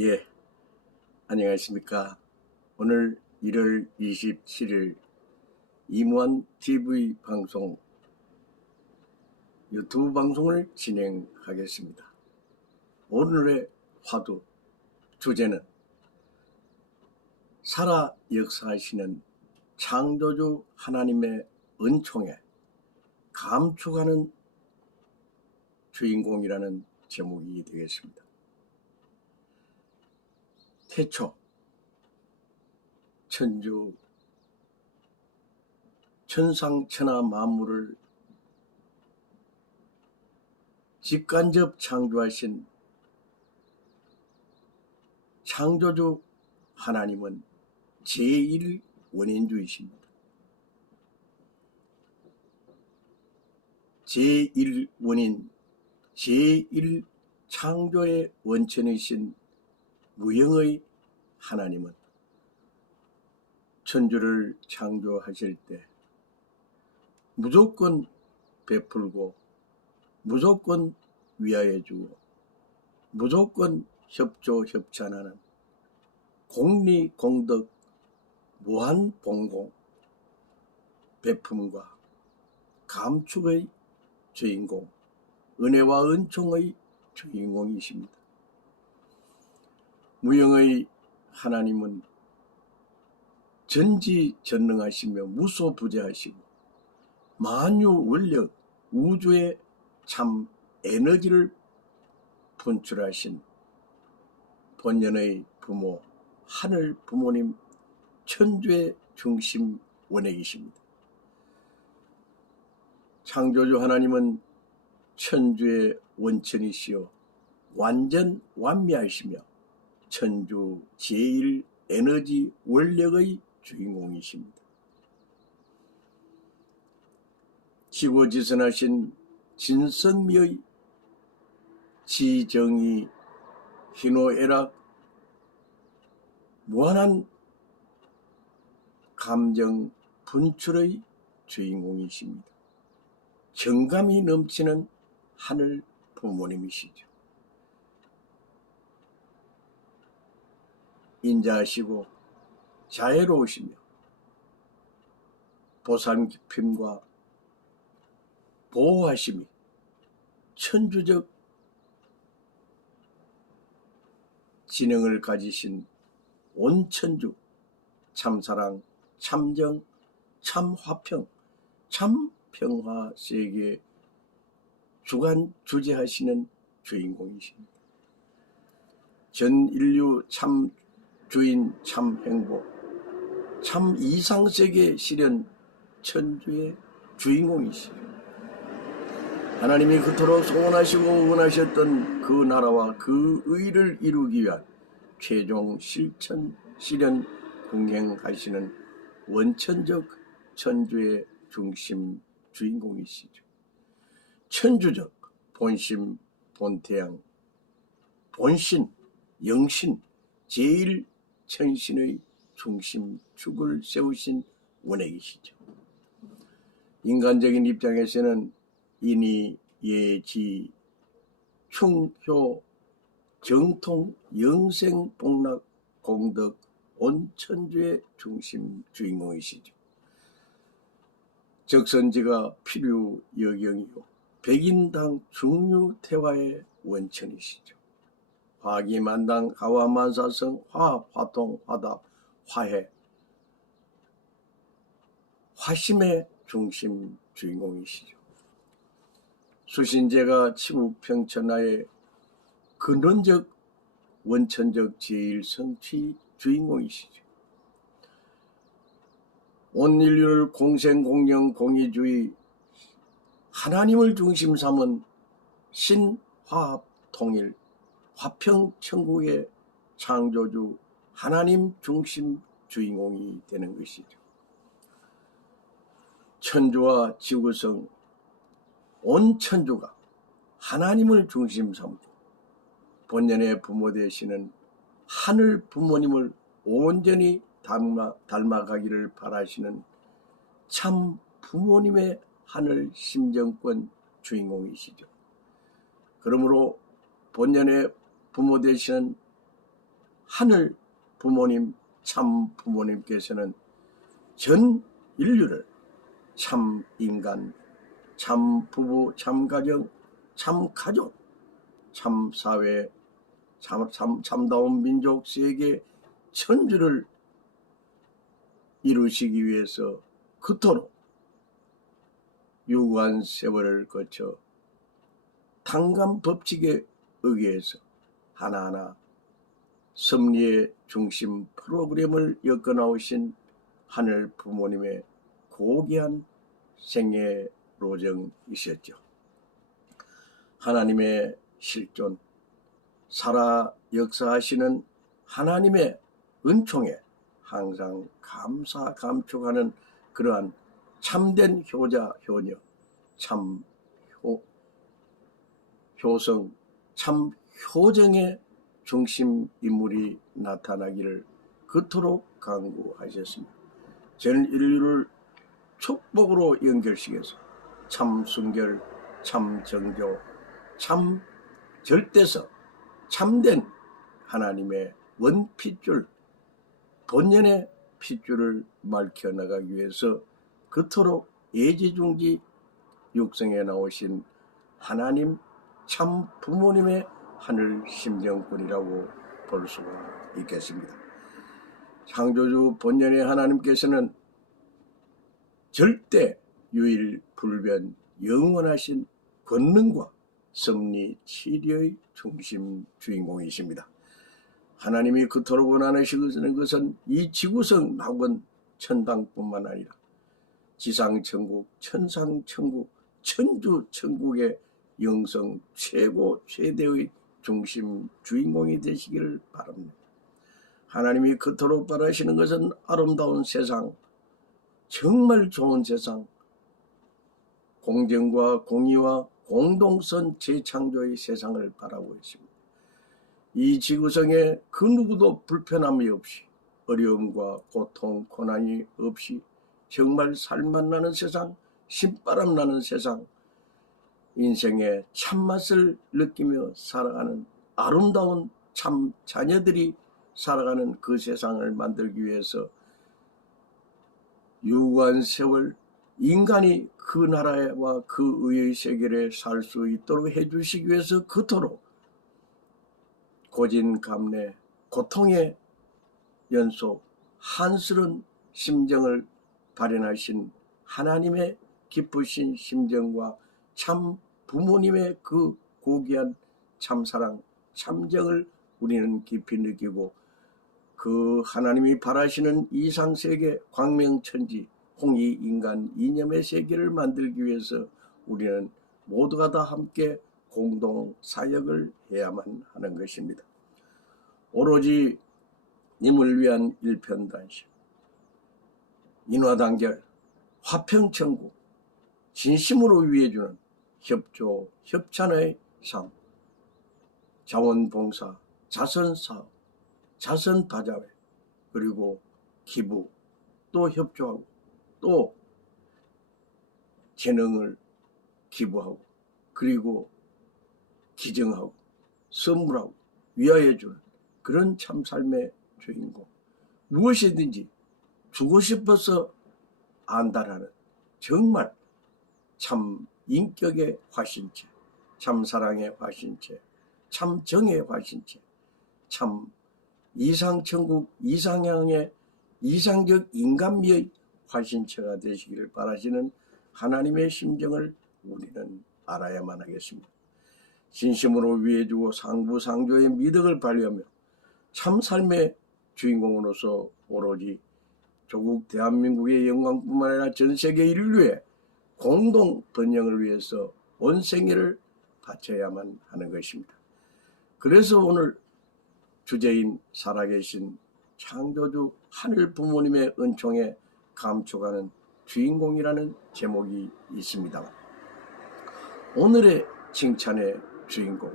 예, 안녕하십니까. 오늘 1월 27일 이무한 TV 방송, 유튜브 방송을 진행하겠습니다. 오늘의 화두 주제는 살아 역사하시는 창조주 하나님의 은총에 감축하는 주인공이라는 제목이 되겠습니다. 태초 천주 천상천하 만물을 직간접 창조하신 창조주 하나님은 제1원인주이십니다. 제1원인, 제1창조의 원천이신 무형의 하나님은 천주를 창조하실 때 무조건 베풀고 무조건 위하여 주고 무조건 협조협찬하는 공리공덕 무한봉공 베품과 감축의 주인공, 은혜와 은총의 주인공이십니다. 무형의 하나님은 전지전능하시며 무소부재하시고 만유원력 우주의 참 에너지를 분출하신 본연의 부모 하늘 부모님 천주의 중심 원액이십니다. 창조주 하나님은 천주의 원천이시요 완전 완미하시며 천주 제1 에너지 원력의 주인공이십니다. 지고지선하신 진선미의 지정의 희노애락 무한한 감정 분출의 주인공이십니다. 정감이 넘치는 하늘 부모님이시죠. 인자하시고 자애로우시며 보상 깊음과 보호하심이 천주적 지능을 가지신 온천주 참사랑 참정 참화평 참평화 세계 주관 주재하시는 주인공이십니다. 전 인류 참 주인 참 행복 참 이상세계 실현 천주의 주인공이시죠. 하나님이 그토록 소원하시고 원하셨던 그 나라와 그 의를 이루기 위한 최종 실천 실현 공행하시는 원천적 천주의 중심 주인공이시죠. 천주적 본심 본태양 본신 영신 제1천신의 중심 축을 세우신 원액이시죠. 인간적인 입장에서는 인이 예지 충효 정통 영생 복락 공덕 온천주의 중심 주인공이시죠. 적선지가 필요 여경이요 백인당 중류태화의 원천이시죠. 화기만당 하와만사성 화합 화통 화답 화해 화심의 중심 주인공이시죠. 수신제가 치국평천하의 근원적 원천적 제1성취 주인공이시죠. 온 인류를 공생공영 공의주의 하나님을 중심 삼은 신화합통일 화평천국의 창조주 하나님 중심 주인공이 되는 것이죠. 천주와 지구성 온 천주가 하나님을 중심 삼고 본연의 부모 되시는 하늘 부모님을 온전히 닮아가기를 바라시는 참 부모님의 하늘 심정권 주인공이시죠. 그러므로 본연의 부모 되시는 하늘 부모님, 참 부모님께서는 전 인류를 참 인간, 참 부부, 참 가정, 참 가족, 참 사회, 참다운 민족, 세계 천주를 이루시기 위해서 그토록 유구한 세월을 거쳐 당감 법칙에 의해서 하나하나 섭리의 중심 프로그램을 엮어나오신 하늘 부모님의 고귀한 생애 로정이셨죠. 하나님의 실존, 살아 역사하시는 하나님의 은총에 항상 감사 감축하는 그러한 참된 효자 효녀, 참 효성, 참 효정의 중심 인물이 나타나기를 그토록 간구하셨습니다. 전 인류를 축복으로 연결시켜서 참 순결, 참 정조, 참 절대서, 참된 하나님의 원핏줄, 본연의 핏줄을 밝혀나가기 위해서 그토록 애지중지 육성해 나오신 하나님 참 부모님의 하늘 심정꾼이라고 볼 수가 있겠습니다. 창조주 본연의 하나님께서는 절대 유일 불변 영원하신 권능과 섭리 치리의 중심 주인공이십니다. 하나님이 그토록 원하시는 것은 이 지구성 낙원 천당뿐만 아니라 지상천국, 천상천국, 천주천국의 영성 최고 최대의 중심 주인공이 되시기를 바랍니다. 하나님이 그토록 바라시는 것은 아름다운 세상, 정말 좋은 세상, 공정과 공의와 공동선 재창조의 세상을 바라고 있습니다. 이 지구성에 그 누구도 불편함이 없이, 어려움과 고통, 고난이 없이 정말 살맛 나는 세상, 신바람 나는 세상, 인생의 참맛을 느끼며 살아가는 아름다운 참 자녀들이 살아가는 그 세상을 만들기 위해서 유구한 세월 인간이 그 나라와 그 의의 세계에 살 수 있도록 해주시기 위해서 그토록 고진감래, 고통의 연속, 한스러운 심정을 발현하신 하나님의 기쁘신 심정과 참 부모님의 그 고귀한 참사랑, 참정을 우리는 깊이 느끼고 그 하나님이 바라시는 이상세계, 광명천지, 홍익인간 이념의 세계를 만들기 위해서 우리는 모두가 다 함께 공동 사역을 해야만 하는 것입니다. 오로지 님을 위한 일편단심, 인화단결, 화평천국, 진심으로 위해주는 협조, 협찬의 삶, 자원봉사, 자선사업, 자선바자회, 그리고 기부, 또 협조하고, 또 재능을 기부하고, 그리고 기증하고, 선물하고, 위하여주는 그런 참 삶의 주인공. 무엇이든지 주고 싶어서 안다라는 정말 참 인격의 화신체, 참 사랑의 화신체, 참 정의 화신체, 참 이상천국, 이상향의 이상적 인간미의 화신체가 되시기를 바라시는 하나님의 심정을 우리는 알아야만 하겠습니다. 진심으로 위해주고 상부상조의 미덕을 발휘하며 참 삶의 주인공으로서 오로지 조국 대한민국의 영광뿐만 아니라 전 세계 인류의 공동 번영을 위해서 온 생애를 바쳐야만 하는 것입니다. 그래서 오늘 주제인 살아계신 창조주 하늘 부모님의 은총에 감축하는 주인공이라는 제목이 있습니다. 오늘의 칭찬의 주인공,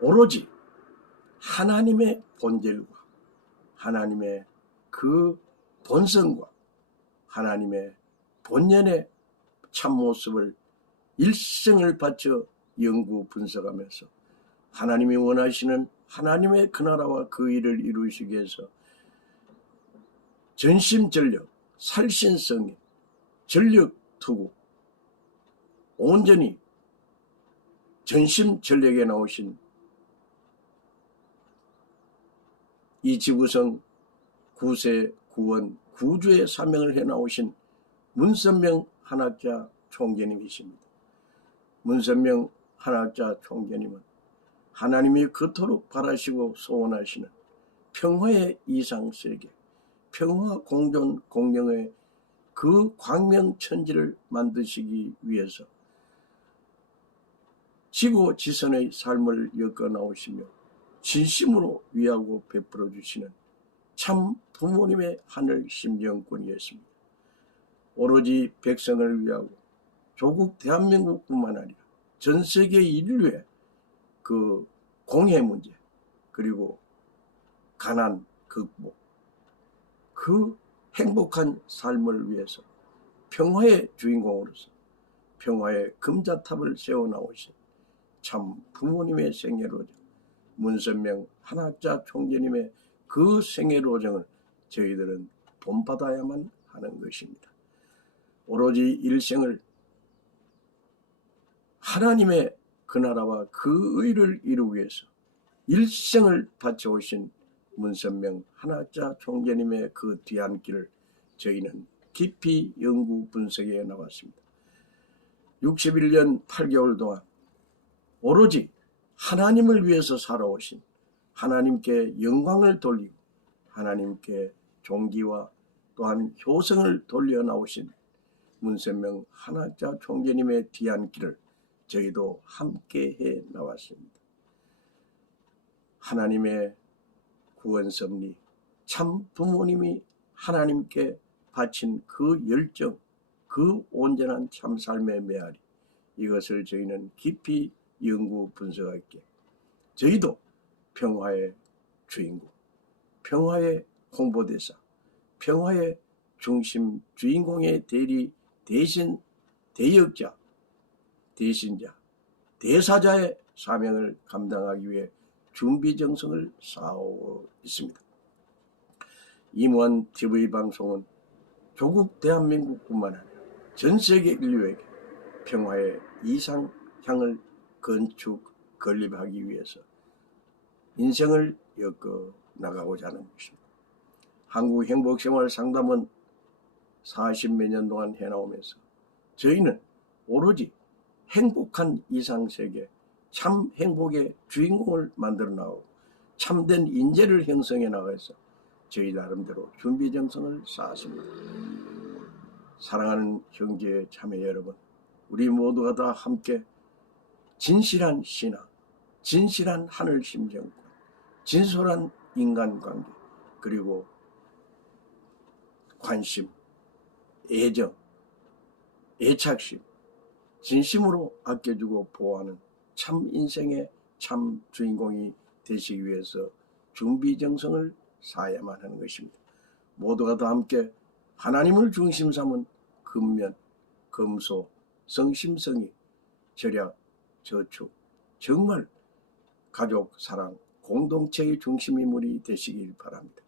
오로지 하나님의 본질과 하나님의 그 본성과 하나님의 본연의 참모습을 일생을 바쳐 연구 분석하면서 하나님이 원하시는 하나님의 그 나라와 그 일을 이루시기 위해서 전심전력, 살신성인, 전력투구, 온전히 전심전력에 나오신 이 지구성 구세, 구원, 구주의 사명을 해나오신 문선명 한학자 총재님이십니다. 문선명 한학자 총재님은 하나님이 그토록 바라시고 소원하시는 평화의 이상세계, 평화 공존 공영의 그 광명천지를 만드시기 위해서 지고지선의 삶을 엮어 나오시며 진심으로 위하고 베풀어 주시는 참 부모님의 하늘 심정권이었습니다. 오로지 백성을 위하고 조국 대한민국뿐만 아니라 전 세계 인류의 그 공해 문제, 그리고 가난 극복, 그 행복한 삶을 위해서 평화의 주인공으로서 평화의 금자탑을 세워 나오신 참 부모님의 생애로정, 문선명 한학자 총재님의 그 생애로정을 저희들은 본받아야만 하는 것입니다. 오로지 일생을 하나님의 그 나라와 그 의를 이루기 위해서 일생을 바쳐오신 문선명 한학자 총재님의 그 뒤안길을 저희는 깊이 연구 분석해 나왔습니다. 61년 8개월 동안 오로지 하나님을 위해서 살아오신, 하나님께 영광을 돌리고 하나님께 존귀와 또한 효성을 돌려나오신 문선명 한학자 총재님의 뒤안길을 저희도 함께 해 나왔습니다. 하나님의 구원섭리, 참 부모님이 하나님께 바친 그 열정, 그 온전한 참 삶의 메아리, 이것을 저희는 깊이 연구 분석할게 저희도 평화의 주인공, 평화의 홍보대사, 평화의 중심 주인공의 대리, 대신, 대역자, 대신자, 대사자의 사명을 감당하기 위해 준비정성을 쌓아오고 있습니다. 임원 TV방송은 조국 대한민국뿐만 아니라 전세계 인류에게 평화의 이상향을 건축, 건립하기 위해서 인생을 엮어 나가고자 하는 것입니다. 한국 행복생활 상담은 40몇 년 동안 해나오면서 저희는 오로지 행복한 이상세계, 참 행복의 주인공을 만들어 나가고 참된 인재를 형성해 나가서 저희 나름대로 준비정성을 쌓았습니다. 사랑하는 형제 자매 여러분, 우리 모두가 다 함께 진실한 신앙, 진실한 하늘 심정권, 진솔한 인간관계, 그리고 관심, 애정, 애착심, 진심으로 아껴주고 보호하는 참 인생의 참 주인공이 되시기 위해서 준비정성을 쌓아야만 하는 것입니다. 모두가 다 함께 하나님을 중심 삼은 근면, 검소, 성심성의, 절약, 저축, 정말 가족 사랑, 공동체의 중심인물이 되시길 바랍니다.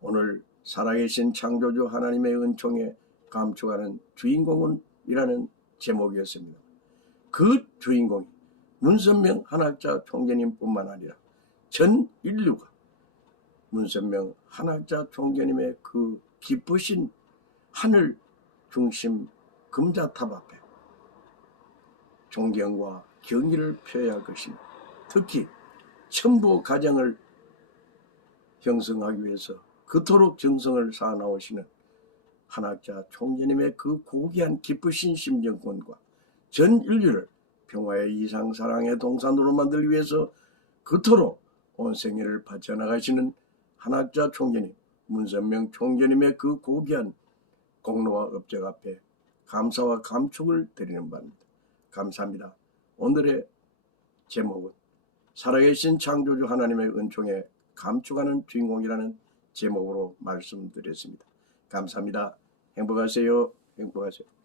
오늘 살아계신 창조주 하나님의 은총에 감축하는 주인공은 이라는 제목이었습니다. 그 주인공이 문선명 한학자 총재님뿐만 아니라 전 인류가 문선명 한학자 총재님의 그 기쁘신 하늘 중심 금자탑 앞에 존경과 경의를 표해야 할 것입니다. 특히 천부 가정을 형성하기 위해서 그토록 정성을 쌓아 나오시는 한학자 총재님의 그 고귀한 기쁘신 심정권과 전 인류를 평화의 이상사랑의 동산으로 만들기 위해서 그토록 온 생애를 바쳐나가시는 한학자 총재님, 문선명 총재님의 그 고귀한 공로와 업적 앞에 감사와 감축을 드리는 바입니다. 감사합니다. 오늘의 제목은 살아계신 창조주 하나님의 은총에 감축하는 주인공이라는 제목으로 말씀드렸습니다. 감사합니다. 행복하세요. 행복하세요.